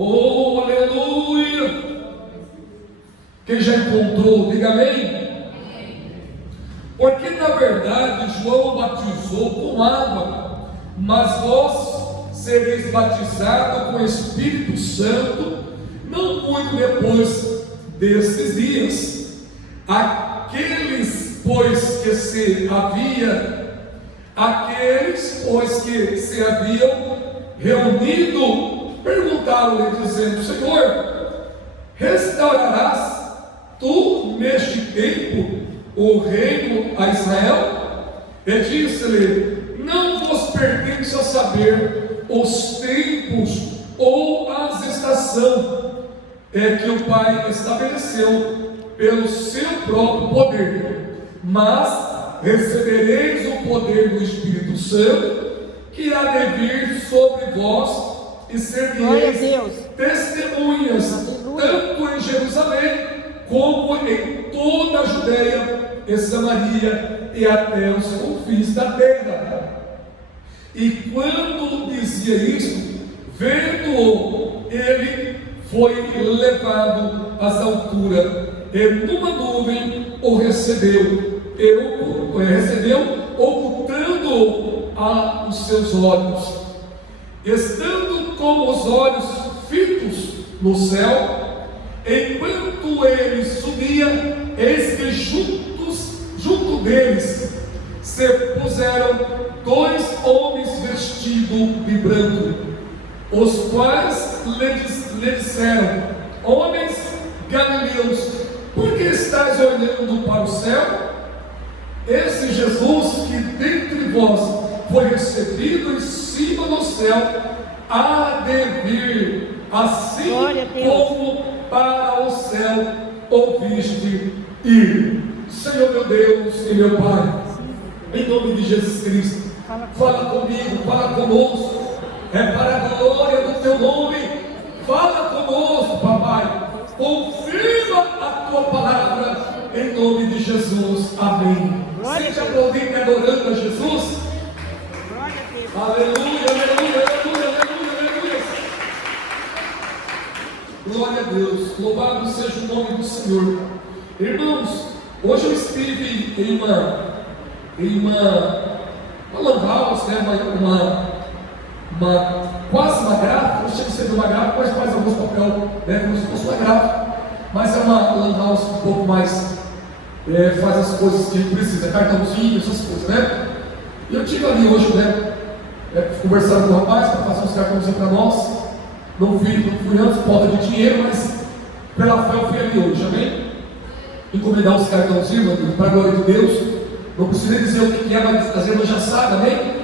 Oh, aleluia! Quem já encontrou, diga amém. Porque na verdade João batizou com água, mas vós sereis batizados com o Espírito Santo não muito depois destes dias. Aqueles pois que se haviam reunido perguntaram-lhe dizendo: Senhor, restaurarás tu neste tempo o reino a Israel? E disse-lhe: não vos pertence a saber os tempos ou as estações que o Pai estabeleceu pelo seu próprio poder, mas recebereis o poder do Espírito Santo, que há de vir sobre vós, e sereis testemunhas, tanto em Jerusalém, como em toda a Judeia e Samaria, e até os confins da terra. E quando dizia isso, vendo-o, ele foi levado às alturas, e numa nuvem o recebeu, ocultando-o aos seus olhos. Estando com os olhos fitos no céu, enquanto ele subia, eis que junto deles se puseram dois homens vestidos de branco, os quais lhe disseram: homens galileus, por que estáis olhando para o céu? Esse Jesus que dentre vós foi recebido em cima do céu, há de vir, assim como para o céu ouviste ir. Senhor meu Deus e meu Pai, em nome de Jesus Cristo, fala comigo, fala conosco, é para a glória do teu nome. Fala conosco, papai, confirma a tua palavra, em nome de Jesus, amém. Sente aplaudindo e adorando a Jesus. Aleluia, aleluia, aleluia, aleluia, aleluia. Glória a Deus, louvado seja o nome do Senhor. Irmãos, hoje eu estive em uma lan house, né? Quase uma gráfica, não chega a ser uma gráfica, mas faz alguns papel, né? Como se fosse uma gráfica, mas é uma lan house um pouco mais, faz as coisas que a gente precisa, cartãozinho, essas coisas, né? E eu estive ali hoje, né? Conversando com o rapaz para fazer uns cartões para nós. Não fui antes, falta de dinheiro, mas pela fé eu fui ali hoje, amém? Encomendar os cartãozinhos para a glória de Deus. Não precisa dizer o que é, mas as irmãs já sabem, amém?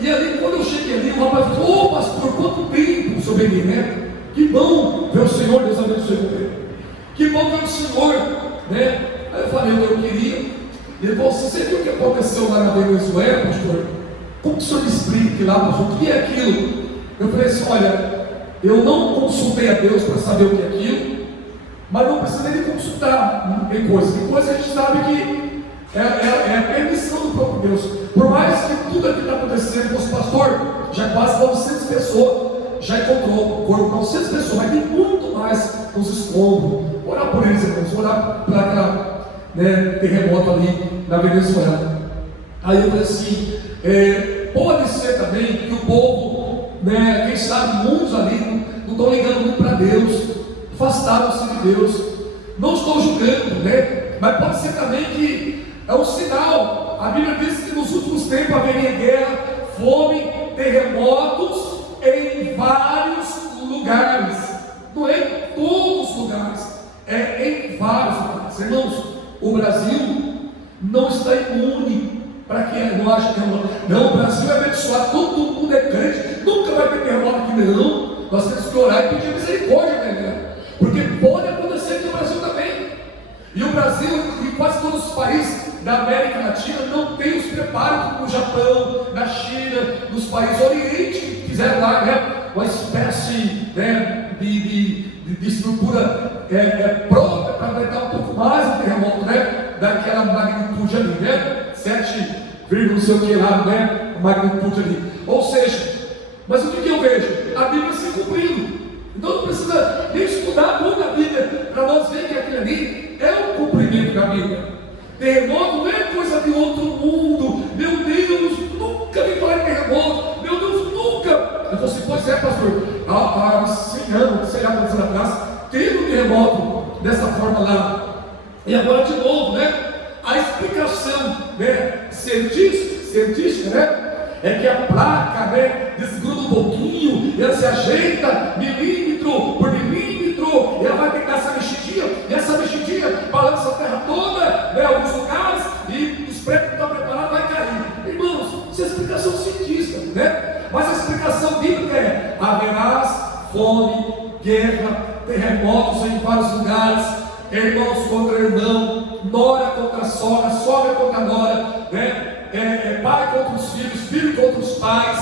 E ali, quando eu cheguei ali, o rapaz falou: ô pastor, quanto tempo o senhor veio, né? Que bom ver o Senhor, Deus abençoe você. Que bom ver o Senhor, né? Aí eu falei o que eu queria. Ele falou: você viu o que aconteceu lá na Venezuela, pastor? Como que o senhor me explica lá, pastor? O que é aquilo? Eu falei assim: olha, eu não consultei a Deus para saber o que é aquilo, mas não precisa nem consultar. Tem coisa que a gente sabe que é a permissão do próprio Deus. Por mais que tudo aqui está acontecendo, nosso pastor, já quase 900 pessoas já encontrou o corpo, 900 pessoas, mas tem muito mais nos escombros. Orar por eles, irmãos, orar para aquela terremoto ali na Venezuela. Aí eu falei assim: pode ser também que o povo, quem sabe muitos ali não estão ligando muito para Deus, afastaram-se de Deus. Não estou julgando, mas pode ser também que é um sinal. A Bíblia diz que nos últimos tempos haveria guerra, fome, terremotos em vários lugares. Não é em todos os lugares, é em vários lugares. Irmãos, o Brasil não está imune para que não haja terremoto. Não, o Brasil é abençoado, todo mundo é crente, nunca vai ter terremoto aqui, não. Nós temos que orar e pedir misericórdia, né? Porque pode acontecer aqui no Brasil também. E o Brasil e quase todos os países da América Latina não têm os preparos como o Japão, na China, nos países do Oriente, que fizeram lá, uma espécie, de estrutura própria para aguentar um pouco mais o terremoto, daquela magnitude ali, 7, não sei o que lá, magnitude ali. Ou seja, mas o que eu vejo? A Bíblia se cumprindo. Então não precisa terrível na Bíblia. Terremoto não é coisa de outro mundo. Meu Deus, nunca vi falar em terremoto. Meu Deus, nunca. Eu falei assim, pois é, pastor, há 100 anos, sei lá quantos anos atrás, teve um terremoto dessa forma lá. E agora de novo, né? A explicação, né, científica, né, é que a placa, né, desgruda um pouquinho, e ela se ajeita milímetro por milímetro, e ela vai ter que dar essa mexidinha, e essa mexidinha balança a terra toda, né, alguns lugares, e os prédios que estão preparados vai cair. Irmãos, isso é explicação científica, né? Mas a explicação bíblica é: haverá fome, guerra, terremotos em vários lugares, irmãos contra irmão, nora contra sogra, sogra contra nora, né? Pai contra os filhos, filho contra os pais.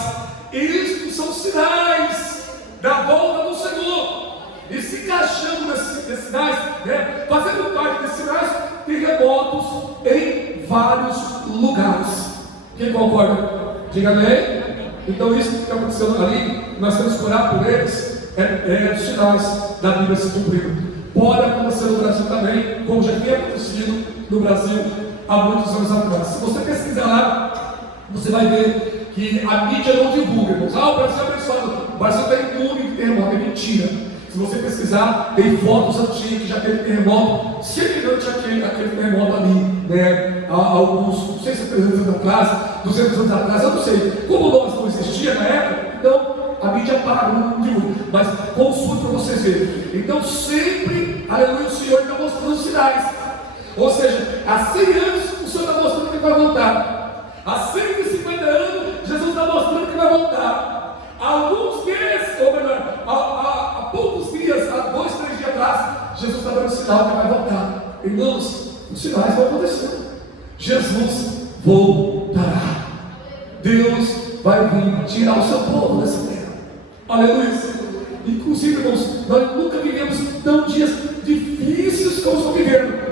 Isto são sinais da volta do Senhor. E se encaixando nesses sinais, né? Fazendo parte desses sinais, terremotos em vários lugares. Quem concorda? Diga amém. Então isso que está acontecendo ali, nós temos que orar por eles, os sinais da Bíblia se cumprindo. Pode acontecer no Brasil também, como já tinha acontecido no Brasil há muitos anos atrás. Se você pesquisar lá, você vai ver que a mídia não divulga. O Brasil é abençoado, o Brasil está imune de terremoto, é mentira. Se você pesquisar, tem fotos antigas que já teve terremoto, semelhante àquele terremoto ali, né? Há alguns, não sei se é 300 anos atrás, 200 anos atrás, eu não sei. Como nós não existia na época, então a mídia para, não divulga, mas consulte para vocês verem. Então sempre, aleluia, o Senhor está mostrando sinais. Ou seja, há 100 anos o Senhor está mostrando que vai voltar. Há 150 anos Jesus está mostrando que vai voltar. Há alguns dias, ou melhor, há poucos dias, há 2, 3 dias atrás, Jesus está dando sinal que vai voltar. Irmãos, os sinais vão acontecer. Jesus voltará. Deus vai vir tirar o seu povo dessa terra. Aleluia. Inclusive, irmãos, nós nunca vivemos tão dias difíceis como estão vivendo.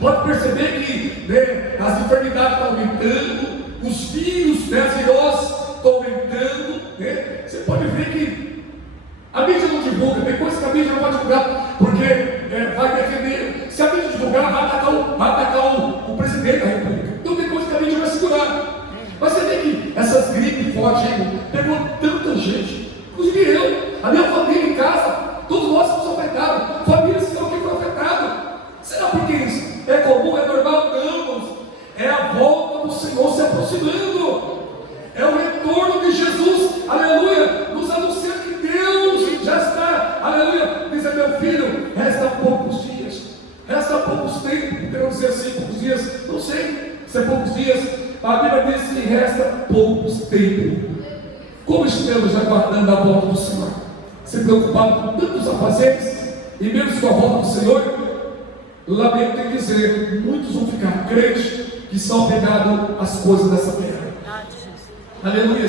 Pode perceber que, né, as enfermidades estão aumentando, os vírus, né, as viroses estão aumentando, né? Você pode ver que a mídia não divulga, tem coisas que a mídia não pode divulgar, porque vai defender. Se a mídia divulgar, vai atacar o presidente da República. Então tem coisas que a mídia vai segurar. Mas você vê que essas gripes fortes aí pegou tanta gente, inclusive eu, a minha família em casa, todos nós somos afetados, famílias que estão aqui foram afetadas. Será porque isso é comum, é normal? Não, irmãos. É a volta do Senhor se aproximando. É o retorno de Jesus, aleluia, nos anunciando que Deus já está, aleluia. Diz: meu filho, resta poucos dias, resta poucos tempos, queremos dizer assim, poucos dias, não sei se é poucos dias. A Bíblia diz que resta poucos tempos. Como estamos aguardando a volta do Senhor? Se preocupado com tantos afazeres, e mesmo com a volta do Senhor, lamento em dizer, muitos vão ficar crentes que são apegados às coisas dessa terra. Aleluia.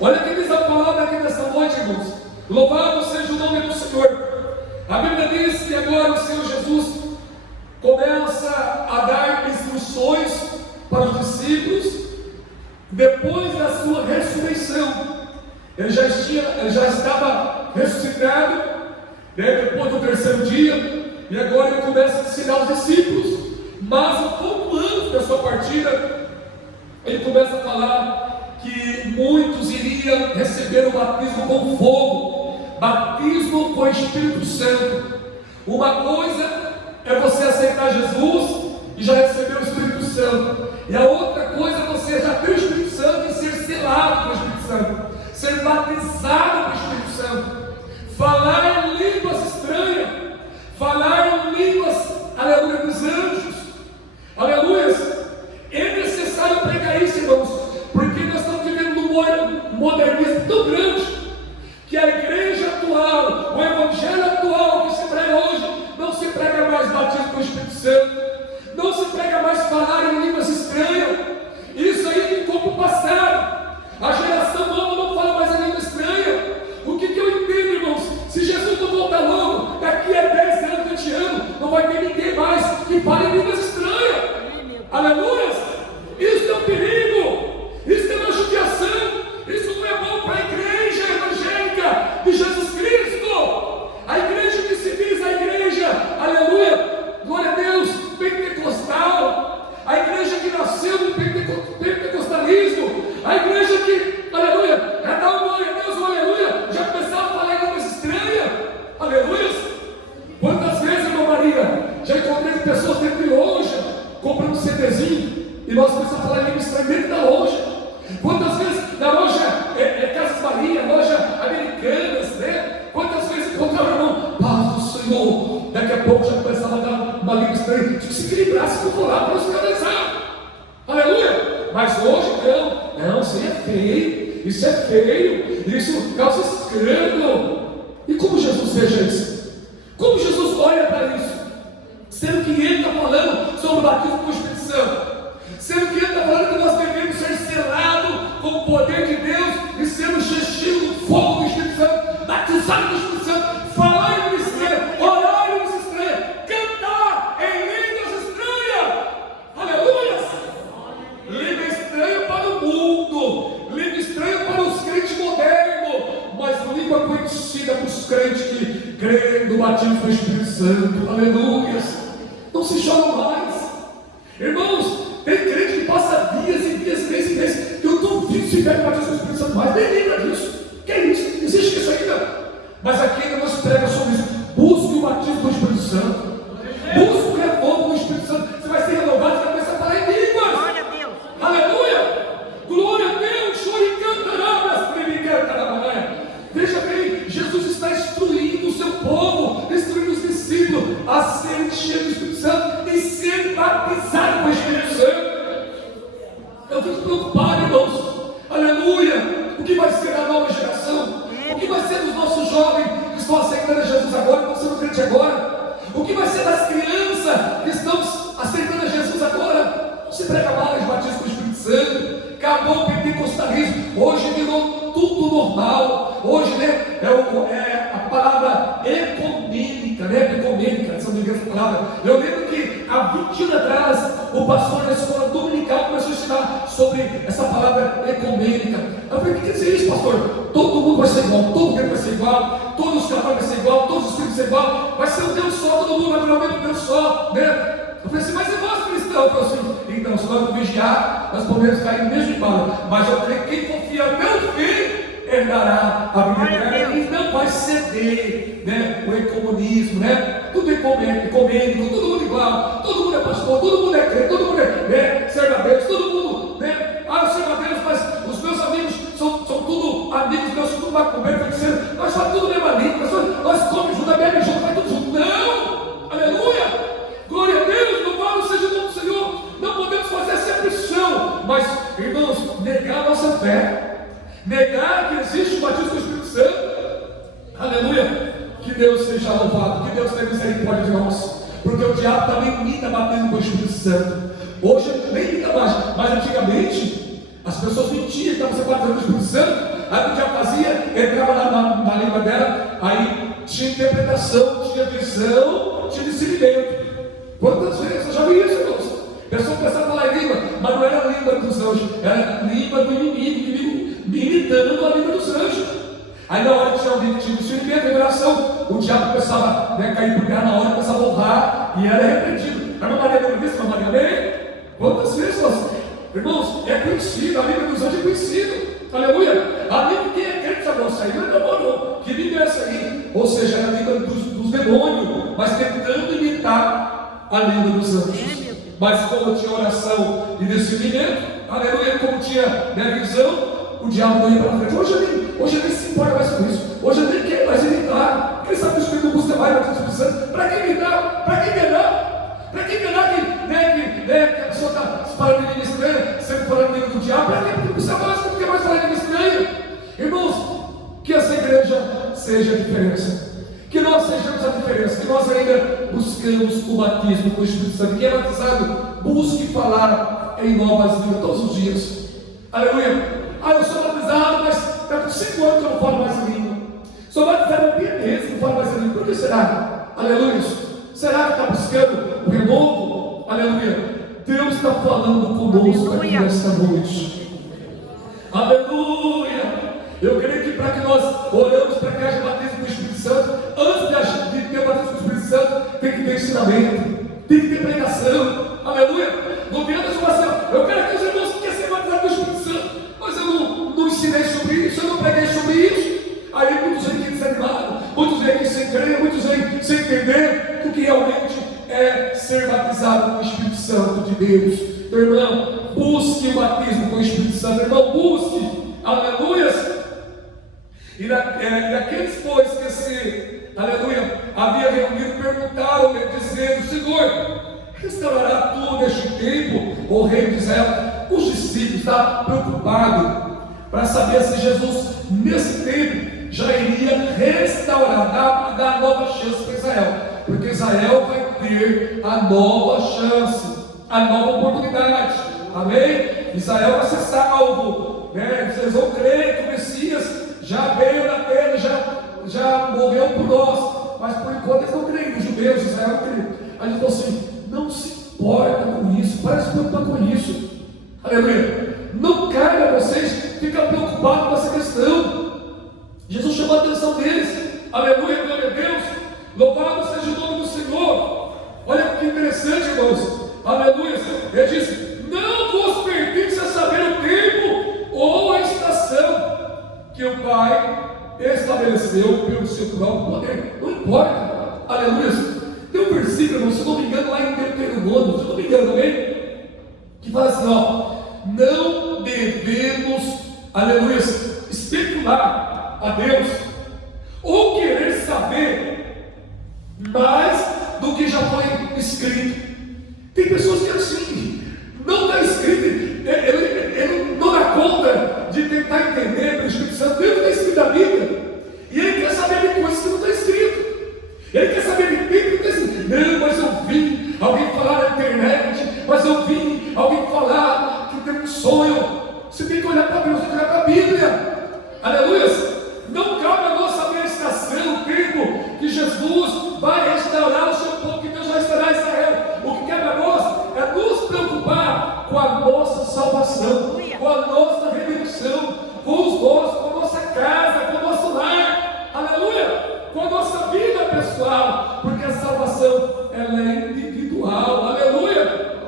Olha o que diz a palavra aqui nesta noite, irmãos. Louvado seja o nome do Senhor. A Bíblia diz que agora o Senhor Jesus começa a dar instruções para os discípulos depois da sua ressurreição. Ele já estava ressuscitado, né, depois do terceiro dia, e agora ele começa a ensinar os discípulos. Mas um pouco antes da sua partida, ele começa a falar que muitos iriam receber o batismo com fogo, batismo com o Espírito Santo. Uma coisa é você aceitar Jesus e já receber o Espírito Santo, e a outra coisa é você já ter o Espírito Santo e ser selado com o Espírito Santo, ser batizado com o Espírito Santo, falar em línguas estranhas, falar em línguas, aleluia, dos anjos, aleluia. É necessário pregar isso, irmãos, porque nós estamos vivendo um modernismo tão grande, que a igreja atual, o evangelho atual que se prega hoje, não se prega mais batismo com o Espírito Santo, não se prega mais falar em línguas estranhas, pouco já começava a dar uma língua estranha. Tinha que se equilibrar, se controlar para não se cabeçar. Aleluia! Mas hoje não, isso é feio, isso causa escândalo. E como Jesus veja isso? Como Jesus olha para isso? Sendo que Ele está falando sobre o batismo com o Espírito Santo, sendo que Ele está falando que nós devemos ser selados com o poder de Deus e sermos cheios do fogo do Espírito Santo, batizados do Espírito Santo, falar em línguas estranhas, orar em línguas estranhas, cantar em línguas estranhas. Aleluia! Língua estranha para o mundo, língua estranha para os crentes modernos, mas língua conhecida para os crentes que creem no batismo do Espírito Santo. Aleluia! Não se chama mais. Irmãos, tem crente que passa dias e dias, meses e meses, que eu duvido se pega o batismo do Espírito Santo mais, nem lembra disso. Que é isso? Existe isso ainda? Mas aqui ainda não se prega sobre isso. Busque o batismo do Espírito Santo. Busque o renovo do Espírito Santo. Você vai ser renovado, você vai começar a falar em línguas. Glória a Deus. Aleluia! Glória a Deus! Chore e cantará, mas treme e cantará. Veja bem, Jesus está instruindo o seu povo, instruindo os discípulos a serem cheios do Espírito Santo e ser batizados com o Espírito Santo. Eu fico preocupado, irmãos. Aleluia! O que vai ser a nova geração? O que vai ser dos nossos jovens que estão aceitando Jesus agora, que estão sendo crente agora? O que vai ser das crianças que estão aceitando Jesus agora? Não se prega mais batismo com o Espírito Santo. Acabou o pentecostalismo. Hoje virou tudo normal. Hoje, é a palavra ecumênica, ecumênica, essa palavra. Eu lembro que há 20 anos atrás, o pastor da escola dominical começou a ensinar sobre essa palavra ecumênica. Eu falei, o que quer dizer isso, pastor? Todo mundo vai ser igual, todo mundo vai ser igual, todos os caras vão ser igual, todos os espíritos vão ser igual, vai ser um Deus só, todo mundo vai virar o mesmo Deus só, né? Eu falei assim, mas é nós cristãos. Eu falei assim, então, se nós não vigiar, nós podemos cair no mesmo embalo. Mas eu creio que quem confia até o fim herdará a vida eterna e não vai ceder, né? O ecumenismo, né? Tudo ecumênico, todo mundo igual, todo mundo é pastor, todo mundo é crente, todo mundo é servo a Deus, todo mundo, né? Eu servo a Deus, mas os meus amigos são tudo amigos meus, são tudo macumbeiro, feiticeiro, nós falamos tudo mesma língua, nós comemos junto, bebemos junto, vai tudo junto. Não! Aleluia! Glória a Deus, louvado seja o nome do Senhor. Não podemos fazer acepção, mas, irmãos, negar a nossa fé, negar que existe o batismo do Espírito Santo. Aleluia! Que Deus seja louvado, que Deus tenha misericórdia de nós, porque o diabo também imita batismo com o Espírito Santo. Hoje nem imita mais, mas antigamente as pessoas mentiam que estavam sendo batizadas do Espírito Santo. Aí o que o diabo fazia? Entrava na língua dela, aí tinha interpretação, tinha visão, tinha discernimento. Quantas vezes eu já vi isso, irmãos? A pessoa começava a falar em língua, mas não era a língua dos anjos, era a língua do inimigo imitando a língua dos anjos. Aí na hora que tinha alguém que tinha discernimento, revelação, o diabo começava a cair por terra, na hora começava a honrar e era repreendido. A irmã Maria lembra disso, a irmã Maria bem? Quantas vezes, irmãos, é conhecido, a língua dos anjos é conhecido. Aleluia! A língua que é crente, sabe, essa aí não é demônio. Que língua é essa aí? Ou seja, era a língua dos demônios, mas tentando imitar a língua dos anjos. Mas como tinha oração e discernimento, aleluia, como tinha visão, o diabo não ia para frente. Hoje ele nem se importa mais com isso. Hoje ele nem quer mais imitar. Quem sabe que o Espírito não busca mais o Espírito Santo? Para que imitar? Para que enganar? Para que enganar que a pessoa está falando em língua estranha, sempre falando em língua do diabo? Para que? Porque precisa mais, não quer mais falar em língua estranha. Irmãos, que essa igreja seja a diferença. Que nós sejamos a diferença, que nós ainda buscamos o batismo com o Espírito Santo. Quem é batizado, busque falar em novas línguas todos os dias. Aleluia! Eu sou batizado, mas está com 5 anos que eu não falo mais em língua. Sou batizado há 10 meses, não falo mais em língua. Por que será? Aleluia! Será que está buscando o renovo? Aleluia! Deus está falando conosco aqui nesta noite. Aleluia! Eu creio que para que nós oramos para que haja batismo com o Espírito Santo, antes de ter o batismo com o Espírito Santo, tem que ter ensinamento, tem que ter pregação. Aleluia! Não adianta eu falar assim, eu quero que os irmãos querem ser batizados com o Espírito Santo, mas eu não ensinei sobre isso, eu não preguei sobre isso. Aí muitos vêm aqui desanimados, muitos vêm aqui sem crer, muitos vêm sem entender o que realmente é ser batizado com o Espírito Santo de Deus. Meu irmão, busque o batismo com o Espírito Santo, irmão, busque. Aleluia! E aqueles, pois, que havia reunido, perguntaram-lhe restaurará tudo neste tempo, o rei de Israel. Os discípulos estavam preocupados para saber se Jesus, nesse tempo, já iria restaurar, dar nova chance para Israel, porque Israel vai ter a nova chance, a nova oportunidade, amém? Israel vai ser salvo, né? Vocês vão crer que o Messias já veio na terra, já morreu por nós, mas por enquanto eles não creem, os judeus, Israel creem. Aí ele falou assim: não se importa com isso, para se preocupar com isso, aleluia. Não cabe a vocês ficar preocupados com essa questão. Jesus chamou a atenção deles, aleluia, glória a Deus, louvado seja o nome do Senhor. Olha que interessante, irmãos, aleluia. Ele diz: não vos pertence a saber o tempo ou a estação que o Pai estabeleceu pelo seu próprio poder. Não importa, aleluia. Tem um versículo, irmão, se não me engano, lá em Deuteronômio, se não me engano, amém? Que fala assim, ó: não devemos, aleluia, especular a Deus ou querer saber mais do que já foi escrito. Tem pessoas que é assim, não está escrito, ele não dá conta de tentar entender pelo Espírito Santo, Deus está escrito na Bíblia, e ele quer saber de coisas que não está escrito. Ele quer saber de tempo que não está escrito. Não, mas eu vi alguém falar na internet, mas eu vi alguém falar que tem um sonho. Você tem que olhar para Deus, tem que olhar para a Bíblia, aleluia. Não cabe a nós saber a estação, o tempo que Jesus vai restaurar o seu povo, que Deus vai restaurar Israel. O que cabe a nós é nos preocupar com a nossa salvação, com a nossa redenção, com os nossos, com a nossa casa, com o nosso lar, aleluia, com a nossa vida pessoal, porque a salvação ela é individual, aleluia.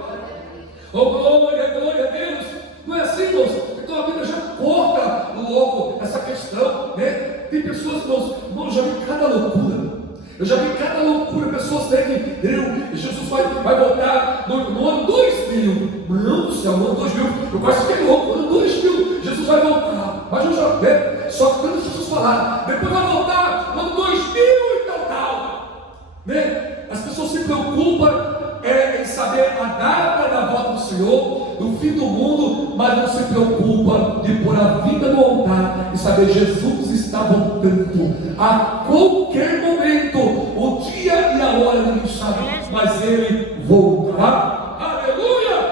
Oh, glória, glória a Deus. Não é assim, irmãos? Então a Bíblia já corta logo essa questão, né? Tem pessoas, irmãos, eu já vi cada loucura. Eu já vi cada loucura, pessoas dizem que Jesus vai voltar no ano 2000. Não do céu, no ano 2000, eu quase fiquei louco. No ano 2000, Jesus vai voltar. Mas eu já vi, só que quando Jesus falar, depois vai voltar no ano 2000 e tal, né? As pessoas se preocupam em saber a data da volta do Senhor, do fim do mundo, mas não se preocupa de pôr a vida no altar e saber Jesus está voltando a qualquer momento, o dia e a hora ninguém sabe, mas Ele voltará. Aleluia!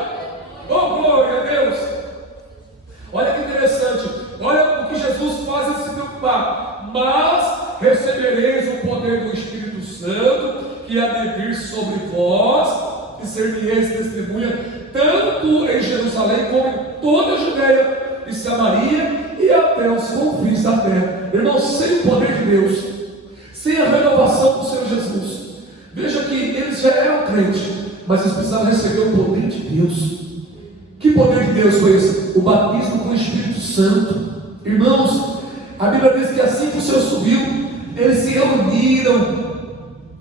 Oh, glória a Deus! Olha que interessante, olha o que Jesus faz em se preocupar: mas recebereis o poder do Espírito Santo, que há de vir sobre vós, e ser-me-eis testemunha, tanto em Jerusalém como em toda a Judeia e Samaria e até os confins da terra. Irmãos, sem o poder de Deus, sem a renovação do Senhor Jesus, veja que eles já eram crentes, mas eles precisavam receber o poder de Deus. Que poder de Deus foi esse? O batismo com o Espírito Santo. Irmãos, a Bíblia diz que assim que o Senhor subiu, eles se reuniram,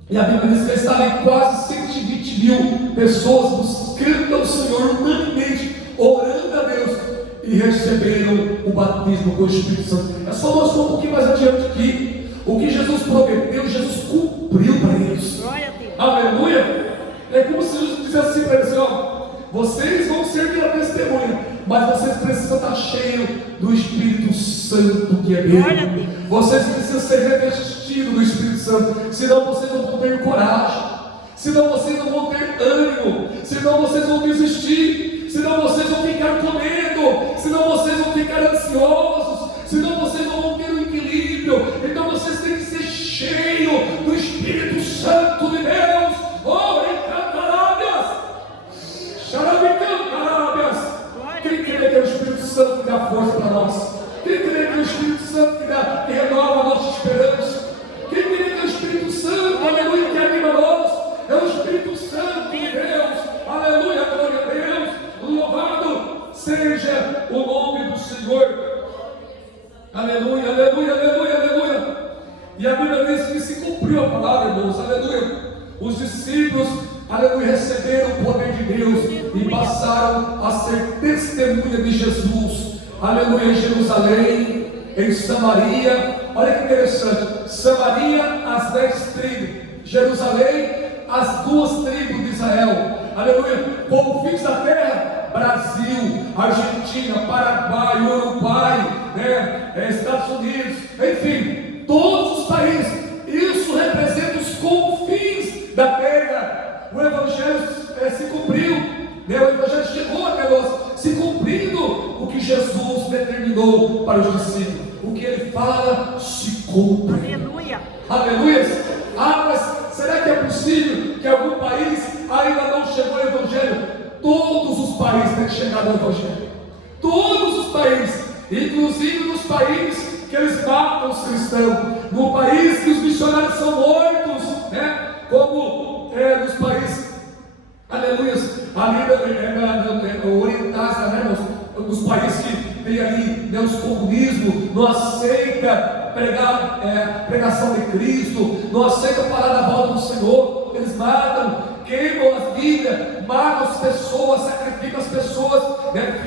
e a Bíblia diz que estavam em quase 120 mil pessoas buscando ao Senhor unanimemente, orando a Deus, e receberam o batismo com o Espírito Santo. É só mostrar um pouquinho mais adiante aqui. O que Jesus prometeu, Jesus cumpriu para eles. Aleluia! É como se Jesus dissesse assim para eles: ó, vocês vão ser minha testemunha, mas vocês precisam estar cheios do Espírito Santo que é dele. Vocês precisam ser revestidos do Espírito Santo, senão vocês não vão ter coragem, senão vocês não vão ter ânimo, senão vocês vão desistir, senão vocês vão ficar com medo, senão vocês vão ficar ansiosos, senão vocês não vão ter o equilíbrio. Então vocês têm que ser cheios do Espírito Santo de Deus. Oh, encantarábias! Xarabicantarábias! Quem crê que é o Espírito Santo que dá força para nós? Quem crê que é o Espírito Santo que renova a nossa esperança? Quem crê que é o Espírito Santo, aleluia, que anima nós? É o Espírito Santo de Deus, aleluia, glória a Deus. Louvado seja o nome do Senhor. Aleluia, aleluia, aleluia, aleluia. E a Bíblia diz que se cumpriu a palavra, irmãos, aleluia. Os discípulos, aleluia, receberam o poder de Deus e passaram a ser testemunha de Jesus, aleluia, em Jerusalém, em Samaria. Olha que interessante: Samaria, as 10 tribos, Jerusalém, as 2 tribos de Israel, aleluia, confins da terra, Brasil, Argentina, Paraguai, Uruguai, Estados Unidos, enfim, todos os países. Isso representa os confins da terra. O Evangelho se cumpriu, o Evangelho chegou até nós, se cumprindo o que Jesus determinou para os discípulos. O que ele fala se cumpre. Aleluia. Aleluia. Mas será que é possível que algum país ainda não chegou ao Evangelho? Todos os países têm chegado ao Evangelho. Todos os países, inclusive nos países que eles matam os cristãos, no país que os missionários são mortos, como nos países, aleluia, ali orientais, nos países que tem ali os comunismo, não aceita pregação de Cristo, não aceita falar da volta do Senhor, eles matam, queimam as Bíblias, matam as pessoas, sacrificam as pessoas,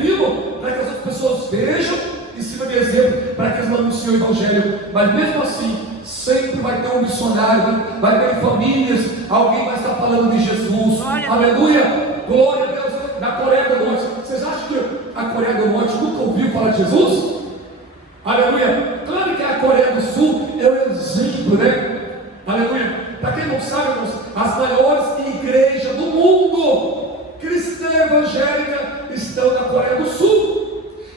filmam para que as outras pessoas vejam e sirva de exemplo para que eles não anunciem o Evangelho. Mas mesmo assim, sempre vai ter um missionário, vai ter famílias, alguém vai estar falando de Jesus. Aleluia, glória a Deus. Na Coreia do Norte, vocês acham que a Coreia do Norte nunca ouviu falar de Jesus? Aleluia. Claro que a Coreia do Sul é um exemplo, aleluia. Para quem não sabe, irmãos, as maiores igrejas do mundo cristã evangélica estão na Coreia do Sul.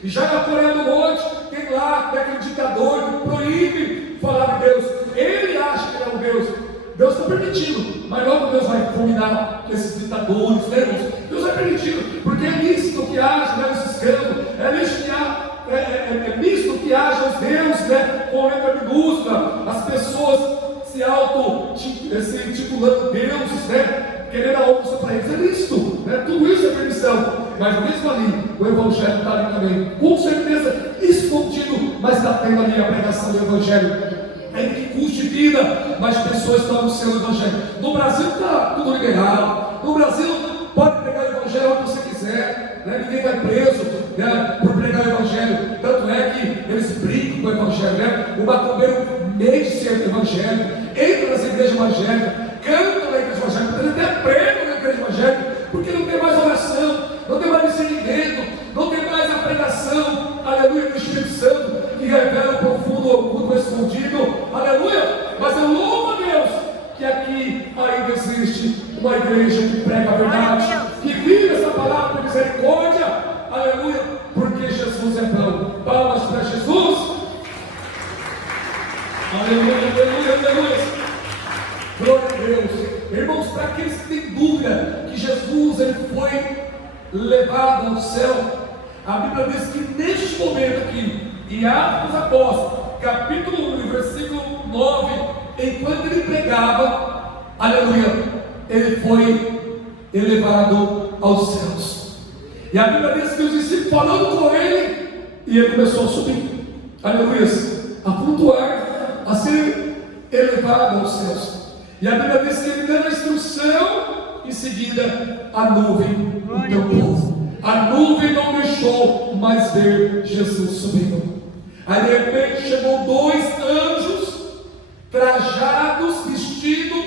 E já na Coreia do Norte, tem lá aquele ditador que proíbe falar de Deus. Ele acha que ele é um Deus. Deus está permitindo, mas logo Deus vai fulminar esses ditadores, irmãos? Deus vai permitindo, porque é lícito que haja esse escândalo, é lícito que haja os deuses, com letra minúscula, as pessoas se intitulando deuses, querendo a honra para eles, é lícito, tudo isso é permissão, mas mesmo ali, o Evangelho está ali também, com certeza escondido, mas está tendo ali a pregação do Evangelho, em custo de vida, mas pessoas estão anunciando o Evangelho. No Brasil está tudo liberado, no Brasil pode pregar o Evangelho onde você quiser, ninguém vai preso por pregar o Evangelho, tanto é que eles brincam com o Evangelho, o macumbeiro mexe o Evangelho, entra nas igrejas evangélicas, canta na igreja evangélica, ele até prega na igreja evangélica, porque não tem mais oração, não tem mais discernimento, não tem mais a pregação, aleluia, do Espírito Santo, que revela o profundo oculto escondido, aleluia. Mas eu louvo a Deus que aqui ainda existe uma igreja que prega a verdade, que vive essa palavra de misericórdia, aleluia, porque Jesus é bom. Palmas para Jesus, aleluia, aleluia, aleluia. Glória a Deus. Irmãos, para aqueles que têm dúvida que Jesus ele foi levado ao céu, a Bíblia diz que neste momento aqui, em Atos dos Apóstolos, capítulo 1, versículo 9, enquanto ele pregava, aleluia, ele foi elevado aos céus. E a Bíblia diz que os discípulos falando com ele, e ele começou a subir, aleluia, a flutuar, a ser elevado aos céus. E a Bíblia diz que ele deu a instrução, em seguida a nuvem, o teu povo. A nuvem não deixou mais ver Jesus subindo. Aí de repente chegou 2 anjos, trajados, vestidos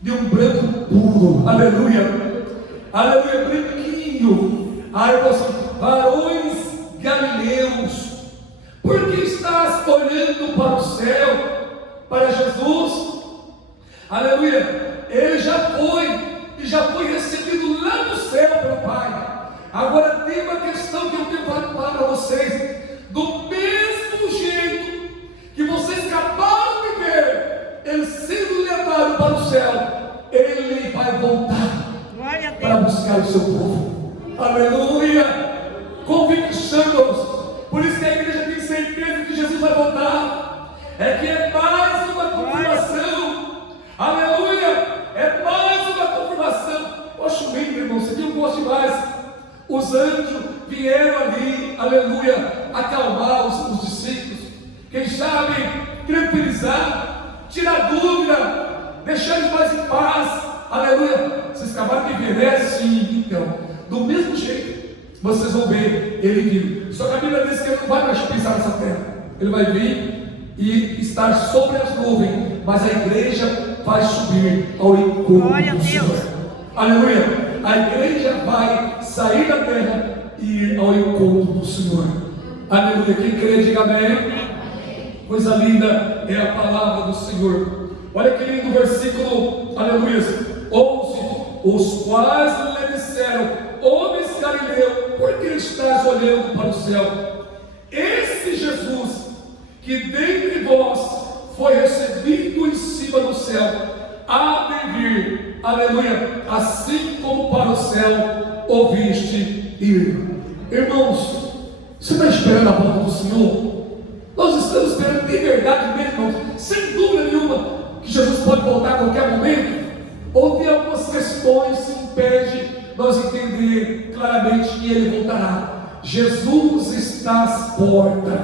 de um branco puro. Aleluia, aleluia, branquinho. Aí você, varões galileus, por que estás olhando para o céu, para Jesus? Aleluia, ele já foi recebido lá no céu pelo Pai. Agora tem uma questão que eu tenho para falar para vocês. Do mesmo jeito que vocês acabaram de ver ele sendo levado para o céu, ele vai voltar para buscar o seu povo. Aleluia, convicção. Por isso que a igreja tem certeza que Jesus vai voltar. É que é mais uma confirmação. Aleluia, é mais uma confirmação. Poxa, lindo, irmão, você viu? Eu gosto demais. Os anjos vieram ali, aleluia, acalmar os discípulos, quem sabe tranquilizar, tirar dúvida, deixar eles mais em paz, aleluia. Vocês acabaram de ver, né? Sim, então, do mesmo jeito, vocês vão ver ele vir. Só que a Bíblia diz que ele não vai mais pisar nessa terra, ele vai vir e estar sobre as nuvens, mas a igreja vai subir ao encontro do Senhor. Aleluia. a igreja vai sair da terra e ir ao encontro do Senhor. Aleluia. Quem crê, diga amém. Coisa linda é a palavra do Senhor. Olha que lindo versículo, aleluia, 11. Os quais lhe disseram: homens Galileu, por que estás olhando para o céu? Esse Jesus, que dentre vós foi recebido em cima do céu, há de vir, aleluia, assim como para o céu ouviste ir. Irmãos, você está esperando a volta do Senhor? Nós estamos esperando de verdade mesmo, irmãos, sem dúvida nenhuma, que Jesus pode voltar a qualquer momento? Ou tem algumas questões que impedem nós entender claramente que Ele voltará? Jesus está às portas.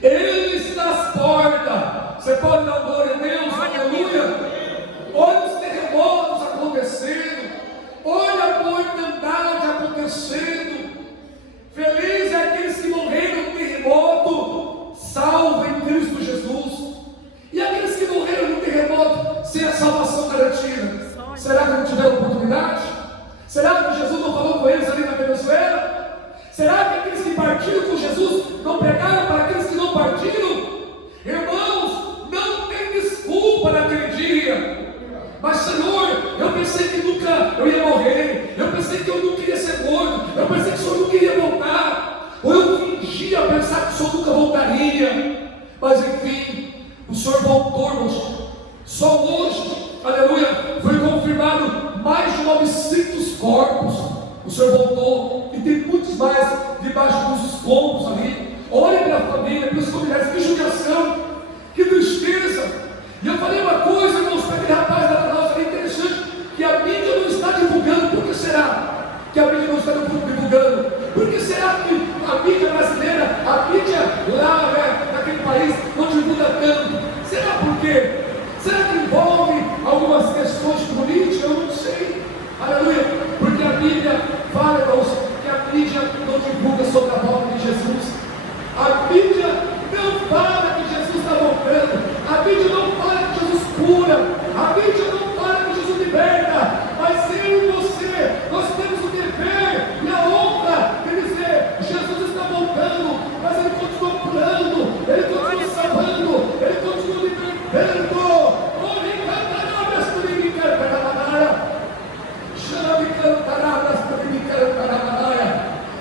Ele está às portas. Você pode dar glória a Deus, aleluia. Olha os terremotos acontecendo, olha a mortandade acontecendo. Felizes é aqueles que morreram no terremoto, salvo em Cristo Jesus. E aqueles que morreram no terremoto sem a salvação garantida, será que não tiveram oportunidade? Será que Jesus não falou com eles ali na Venezuela? Será que aqueles que partiram com Jesus não pregaram para aqueles que não partiram? Irmãos, não tem desculpa naquele dia. Mas Senhor, eu pensei que nunca eu ia morrer, eu pensei que eu não queria ser morto, eu pensei que o Senhor não queria voltar, ou eu fingia pensar que o Senhor nunca voltaria. Mas enfim, o Senhor voltou, irmãos. Só hoje, aleluia, foi confirmado mais de 900 corpos. O Senhor voltou e tem muitos mais debaixo dos escombros ali. Olhe para a família, para os familiares, que judiação, que tristeza. E eu falei uma coisa, irmãos, para aquele rapaz da nossa, é interessante, que a mídia não está divulgando. Por que será que a mídia não está divulgando? Por que será que a mídia brasileira, a mídia lá, naquele país, não divulga tanto? Será por quê? Será que envolve algumas questões políticas? Eu não sei. Aleluia. Porque a Bíblia fala, irmãos, que a mídia não divulga sobre a volta de Jesus. A Bíblia não fala que Jesus está voltando. A Bíblia não fala que Jesus cura. A Bíblia não fala que Jesus liberta. Mas eu e você, nós temos o dever e a honra de dizer: Jesus está voltando, mas Ele continua curando, Ele continua salvando, Ele continua libertando.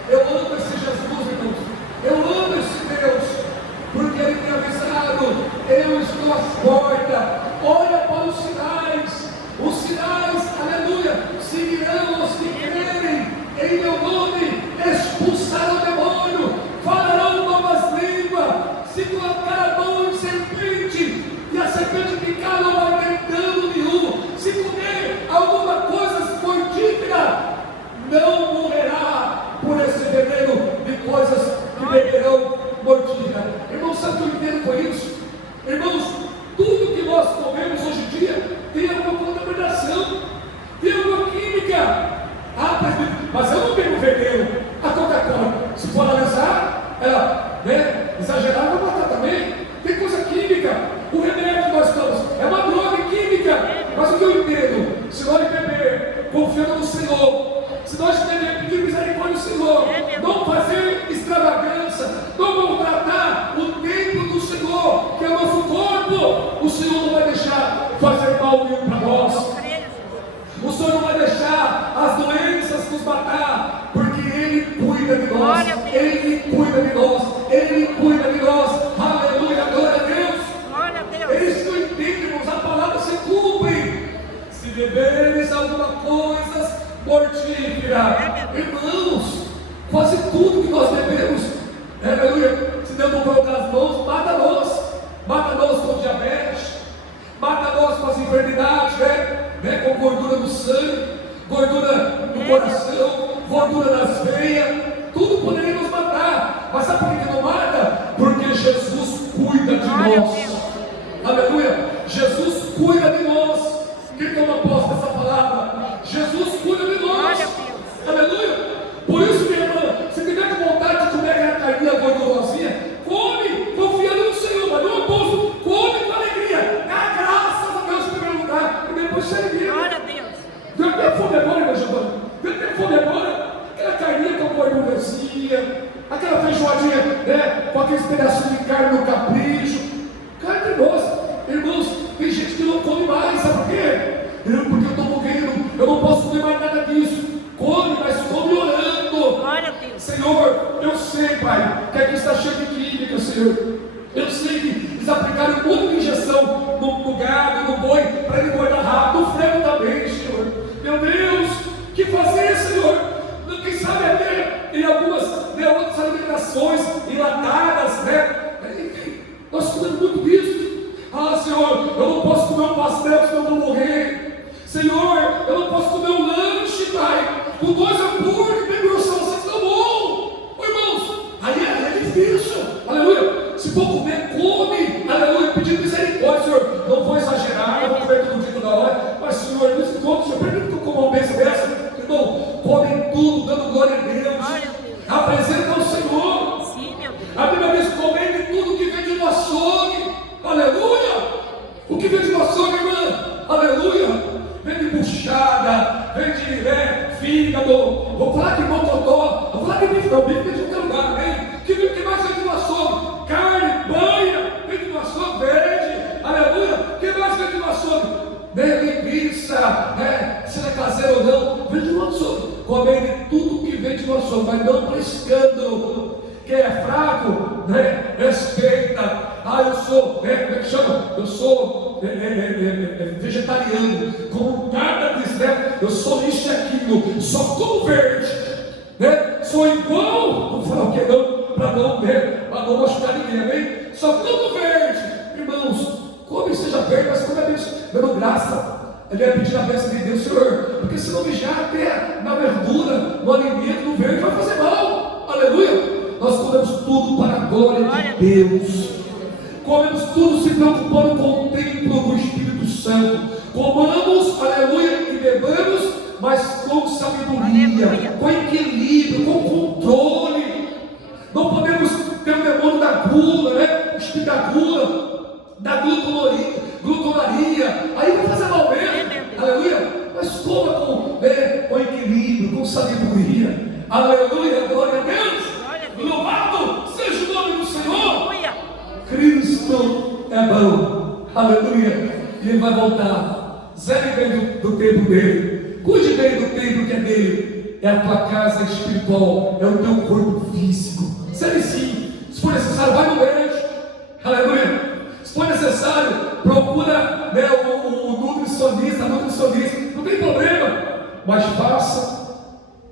Eu amo esse Jesus, irmãos. Eu amo esse Deus, porque Ele tem avisado: eu estou às portas. Olha para os sinais. Os sinais, aleluia, seguirão os que crerem em meu nome, expulsarão o demônio, falarão novas línguas, se colocar a mão em serpente, e a serpente picar não vai ter dano nenhum, se comer alguma coisa mortífera, não morrerá por esse veneno de coisas que beberão mortífera. Irmãos, sabe o que eu entendo com isso? Irmãos, tudo que nós comemos hoje em dia tem alguma contaminação, tem alguma química. Mas eu não bebo veneno. A Coca-Cola, se for analisar, ela, exagerar, vai matar também. Tem coisa química. O remédio que nós tomamos é uma droga química. Mas o que eu entendo? Se nós beber confiando no Senhor, se nós pedir misericórdia do Senhor, não fazer extravagância, não maltratar o templo do Senhor, que é o nosso corpo, o Senhor não vai deixar fazer mal nenhum para nós. O Senhor não vai deixar as doenças nos matar, porque Ele cuida de nós. Ele cuida de nós. Ele cuida de nós. Aleluia, glória a Deus. Glória a Deus. É isso que eu entendo, irmãos. A palavra se cumpre. Se beberes alguma coisa mortífera, irmãos, quase tudo que nós bebemos, aleluia, se Deus não colocar as mãos, mata nós com diabetes, mata nós com as enfermidades, com gordura no sangue, gordura no coração, gordura nas veias, tudo poderia nos matar. Mas sabe por que não mata? Porque Jesus cuida de nós. Aleluia, Jesus cuida de nós. Quem toma posse dessa palavra? Jesus cuida de nós. Aleluia. Por isso, minha irmã, se tiver com vontade de comer aquela carninha gordurosinha, come confiando no Senhor, mas não oposto, come com alegria, dá graças a Deus em primeiro lugar, e depois você alegria. Glória a Deus. Deus tem fome agora, com aqueles pedaços de carne no capricho. Cá entre nós, irmãos, tem gente que não come mais, sabe por quê? Porque eu estou morrendo, eu não posso comer mais nada disso. Come, mas come orando. Glória a Deus. Senhor, eu sei, Pai, que aqui está cheio de química, Senhor. Eu sei que eles aplicaram muita injeção no gado, no boi, para ele engordar rápido, no frango também, Senhor. Meu Deus, o que fazer, Senhor? Quem sabe até em algumas outras alimentações enlatadas, Enfim, nós comemos muito disso. Ah, Senhor, eu não posso comer um pastel, senão eu vou morrer. Senhor, eu não posso comer um lanche, Pai, com 2 hambúrgueres, bem grossão, assim, tá bom. Ô, irmãos, aí é difícil, aleluia. Se for comer, come, aleluia, pedindo misericórdia, Senhor. Não vou exagerar, eu vou comer todo dia, toda hora, mas, Senhor, eu Senhor, permite que eu coma uma bênção dessa, irmão, come tudo, dando glória a Deus. Apresenta ao Senhor. Sim, meu Deus. A Bíblia diz: comei de tudo que vem de um açougue, aleluia. O que vem de um açougue, irmã? Aleluia. Vem de buchada, vem de fígado, vou falar de mocotó, vou falar de bife, não, bife vem de qualquer lugar, hein? Que mais vem de um açougue? Carne, banha, vem de um açougue verde, aleluia. Que mais vem de um açougue? Linguiça, seja caseiro ou não, vem de um açougue. Comei de tudo que vem de um açougue, mas não para escândalo. Quem é fraco, respeita. Ah, eu sou, como é que chama? Eu sou vegetariano, como nada diz, eu sou isso e aquilo, só como verde, sou igual, não vou falar o que não, para não machucar ninguém, amém? Só como verde, irmãos, come e seja verde, mas come a bênção, dando graça. Ele vai pedir a bênção de Deus, Senhor, porque se não mijar até na verdura, no alimento, no verde, vai fazer mal, aleluia. Nós comemos tudo para a glória de Deus. Comemos tudo se preocupando com o templo do Espírito Santo. Comamos, aleluia, e bebamos, mas com sabedoria, aleluia, com equilíbrio, com controle. Não podemos ter o demônio da gula, o espírito da gula, da glutonaria. Aí vai fazer mal mesmo, aleluia. Mas coma com equilíbrio, com sabedoria. Aleluia, glória a Deus. Louvado seja o nome do Senhor. Cristo é bom, aleluia. E Ele vai voltar. Zele bem do templo dele, cuide bem do templo que é dele. É a tua casa espiritual, é o teu corpo físico. Zele sim, se for necessário, vai no médico, aleluia. Se for necessário, procura o nutricionista, não tem problema, mas faça,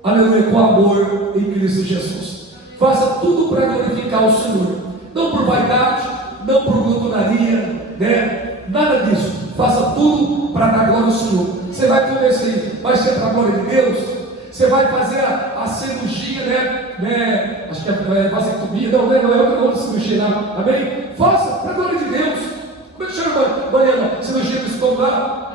aleluia, com amor em Cristo Jesus. Faça tudo para glorificar o Senhor, não por vaidade, não por glutonaria, nada disso. Faça tudo para dar glória ao Senhor. Você vai comer isso aí, vai ser para a glória de Deus. Você vai fazer a cirurgia, acho que é vasectomia, não é outra coisa de cirurgia, não. Amém? Faça para a glória de Deus. Como é que chama, Mariana? Cirurgia do estômago lá?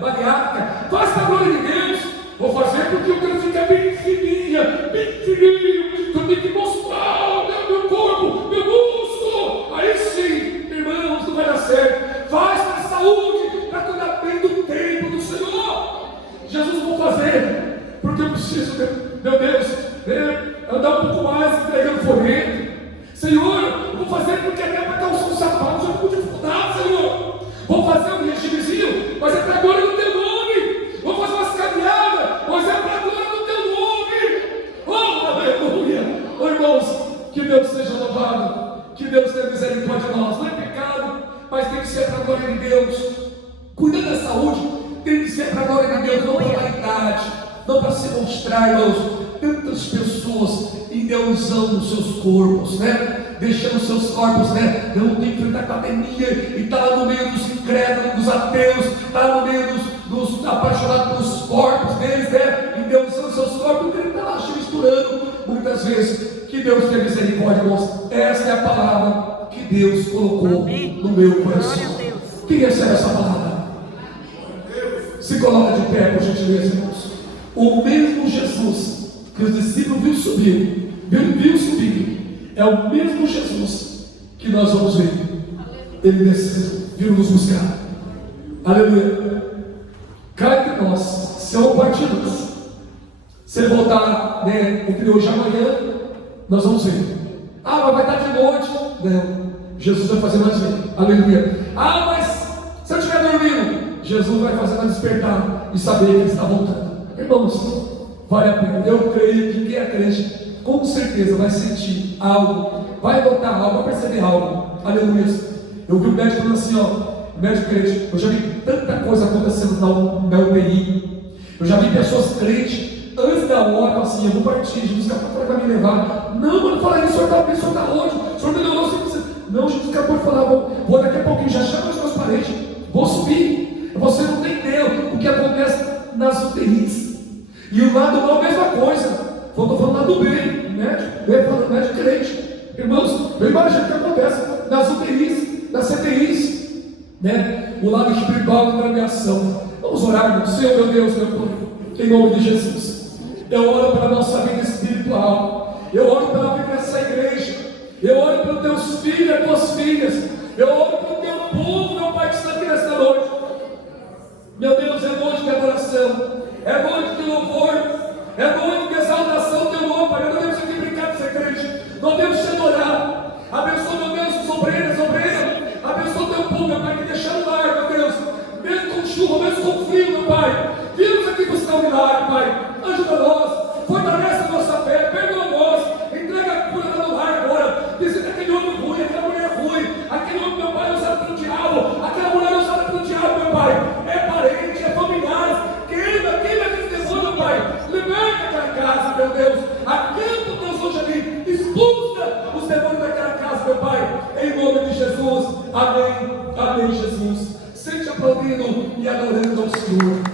Bariátrica. Faça para a glória de Deus. Vou fazer porque eu quero ficar bem fininha, bem fininho. Eu tenho que mostrar meu corpo, meu músculo. Aí sim, irmãos, não vai dar certo. Faz para a saúde, para cuidar bem do templo do Senhor. Jesus, vou fazer, porque eu preciso, meu Deus, andar um pouco mais entregando folheto. Senhor, eu vou fazer porque até para calçar um sapato, eu fico com dificuldade, Senhor. Vou fazer um regimezinho, mas é para a glória do teu nome. Vou fazer umas caminhadas, mas é para a glória do teu nome. Oh, aleluia. Oh, irmãos, que Deus seja louvado, que Deus tenha misericórdia de nós. Não é pecado, mas tem que ser para a glória de Deus. Cuidando da saúde, tem que ser para a glória de Deus, não para a vaidade, não para se mostrar, irmãos. Tantas pessoas endeusando os seus corpos, deixando os seus corpos, não tem que enfrentar a academia e está lá no meio dos incrédulos, dos ateus, está lá no meio dos apaixonados pelos corpos deles, endeusando os seus corpos, ele está lá se misturando muitas vezes. Que Deus tenha misericórdia, irmãos. Essa é a palavra que Deus colocou no meu coração. Quem recebe essa palavra? Se coloca de pé, por gentileza, irmãos. O mesmo Jesus que os discípulos viu subir, é o mesmo Jesus que nós vamos ver. Ele desceu, viu nos buscar. Aleluia. Cá entre nós, são partidos. Se ele voltar entre hoje e amanhã, nós vamos ver. Ah, mas vai estar de noite. Não, Jesus vai fazer mais bem. Aleluia. Ah, mas se eu estiver dormindo, Jesus vai fazer ela despertar e saber que Ele está voltando. Irmãos, vale a pena. Eu creio que quem é crente, com certeza vai sentir algo, vai notar algo, vai perceber algo. Aleluia. Eu vi um médico falando assim, ó, médico crente, eu já vi tanta coisa acontecendo na UTI. Eu já vi pessoas crentes, antes da hora, assim, eu vou partir, Jesus acabou de me levar. Não, mano, fala isso, o senhor está onde? O senhor melhorou, não, Jesus acabou de falar, vou daqui a pouquinho, já chama os meus parentes, vou subir. Você não tem ideia o que acontece nas UTIs. E o lado mal, a mesma coisa. Eu estou falando lado bem, médico, eu falando médico crente. Irmãos, eu imagino o que acontece nas UTIs, nas CTIs, né? O lado espiritual da premiação. Vamos orar, irmão. Senhor, meu Deus, meu Pai, em nome de Jesus. Eu oro pela nossa vida espiritual. Eu oro pela vida dessa igreja. Eu oro pelos teus filhos e tuas filhas. Eu oro pelo teu povo, meu Pai, que está aqui nesta noite. Meu Deus, é noite de adoração, é noite de louvor, é noite de exaltação do teu nome, Pai. Não devemos aqui brincar de ser crente, não devemos te adorar. Abençoa, meu Deus, os obreiros, abençoa o teu povo, meu Pai, que deixaram o lar, meu Deus, mesmo com chuva, mesmo com frio, meu Pai. Vimos aqui buscar o milagre, Pai. Ajuda nós, fortalece a nossa fé, perdoa nós, entrega a cura lá no lar agora. Visita aquele homem ruim, aquela mulher ruim, aquele homem, meu Pai, usado pelo diabo, aquela mulher usada pelo diabo, meu Pai. É parente, é familiar, queima aquele demônio, meu Pai. Liberta aquela casa, meu Deus. Acampa, Deus, hoje ali, expulsa os demônios daquela casa, meu Pai. Em nome de Jesus, amém, amém, Jesus. Sente aplaudindo e adorando ao Senhor.